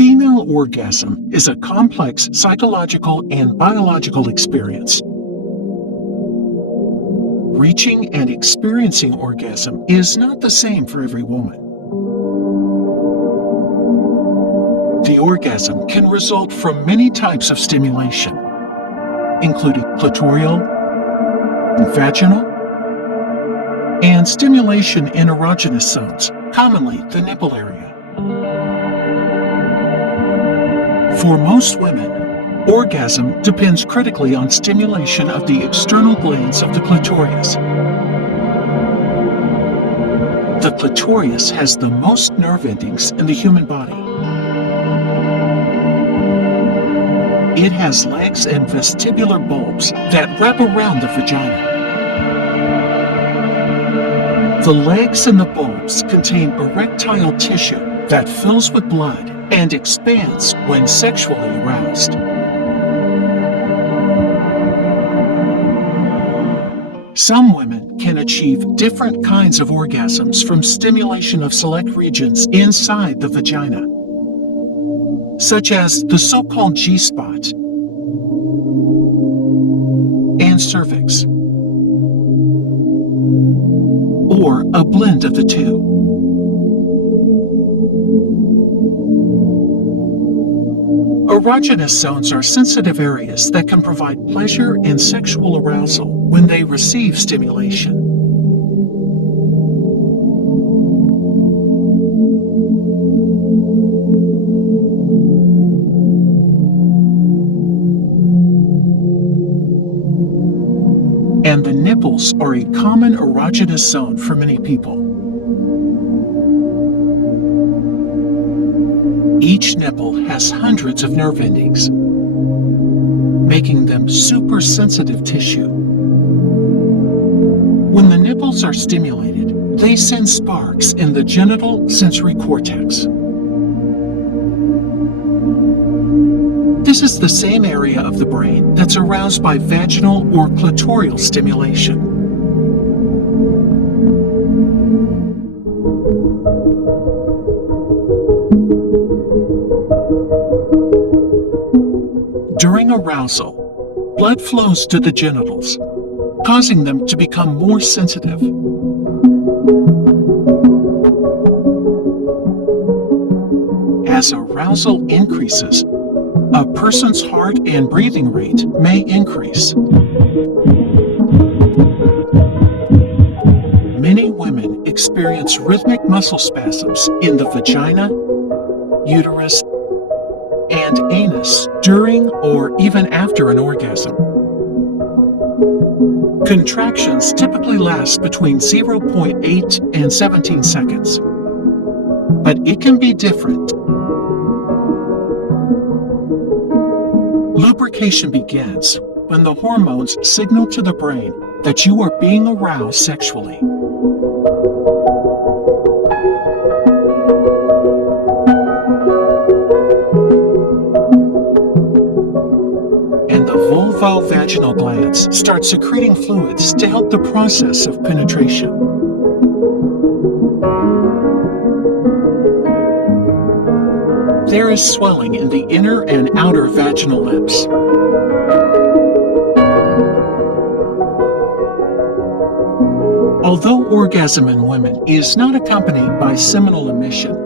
Female orgasm is a complex psychological and biological experience. Reaching and experiencing orgasm is not the same for every woman. The orgasm can result from many types of stimulation, including clitoral, vaginal, and stimulation in erogenous zones, commonly the nipple area. For most women, orgasm depends critically on stimulation of the external glans of the clitoris. The clitoris has the most nerve endings in the human body. It has legs and vestibular bulbs that wrap around the vagina. The legs and the bulbs contain erectile tissue that fills with blood and expands when sexually aroused. Some women can achieve different kinds of orgasms from stimulation of select regions inside the vagina, such as the so-called G-spot and cervix, or a blend of the two. Erogenous zones are sensitive areas that can provide pleasure and sexual arousal when they receive stimulation. And the nipples are a common erogenous zone for many people. Each nipple has hundreds of nerve endings, making them super sensitive tissue. When the nipples are stimulated, they send sparks in the genital sensory cortex. This is the same area of the brain that's aroused by vaginal or clitoral stimulation. During arousal, blood flows to the genitals, causing them to become more sensitive. As arousal increases, a person's heart and breathing rate may increase. Many women experience rhythmic muscle spasms in the vagina, uterus, and anus during or even after an orgasm. Contractions typically last between 0.8 and 17 seconds, but it can be different. Lubrication begins when the hormones signal to the brain that you are being aroused sexually. And the vulvovaginal glands start secreting fluids to help the process of penetration. There is swelling in the inner and outer vaginal lips. Although orgasm in women is not accompanied by seminal emission,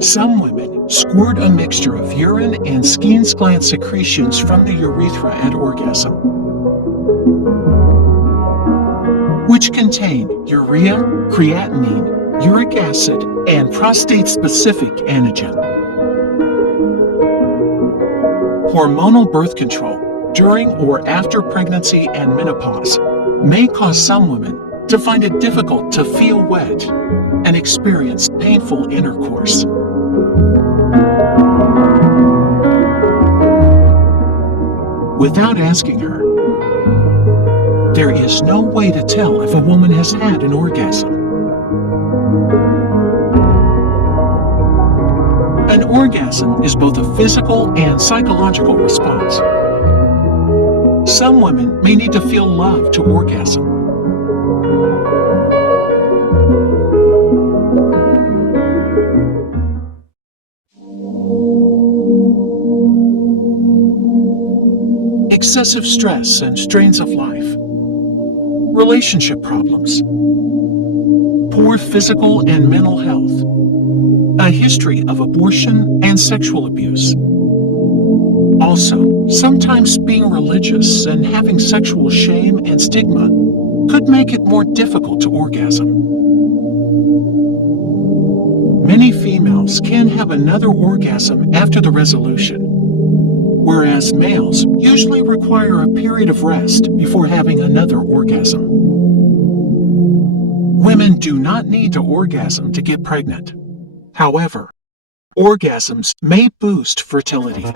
some women squirt a mixture of urine and Skene's gland secretions from the urethra at orgasm, which contain urea, creatinine, uric acid, and prostate-specific antigen. Hormonal birth control during or after pregnancy and menopause may cause some women to find it difficult to feel wet and experience painful intercourse. Without asking her, there is no way to tell if a woman has had an orgasm. An orgasm is both a physical and psychological response. Some women may need to feel love to orgasm. excessive stress and strains of life, relationship problems, poor physical and mental health, a history of abortion and sexual abuse. Also, sometimes being religious and having sexual shame and stigma could make it more difficult to orgasm. Many females can have another orgasm after the resolution, whereas males usually require a period of rest before having another orgasm. Women do not need to orgasm to get pregnant. However, orgasms may boost fertility.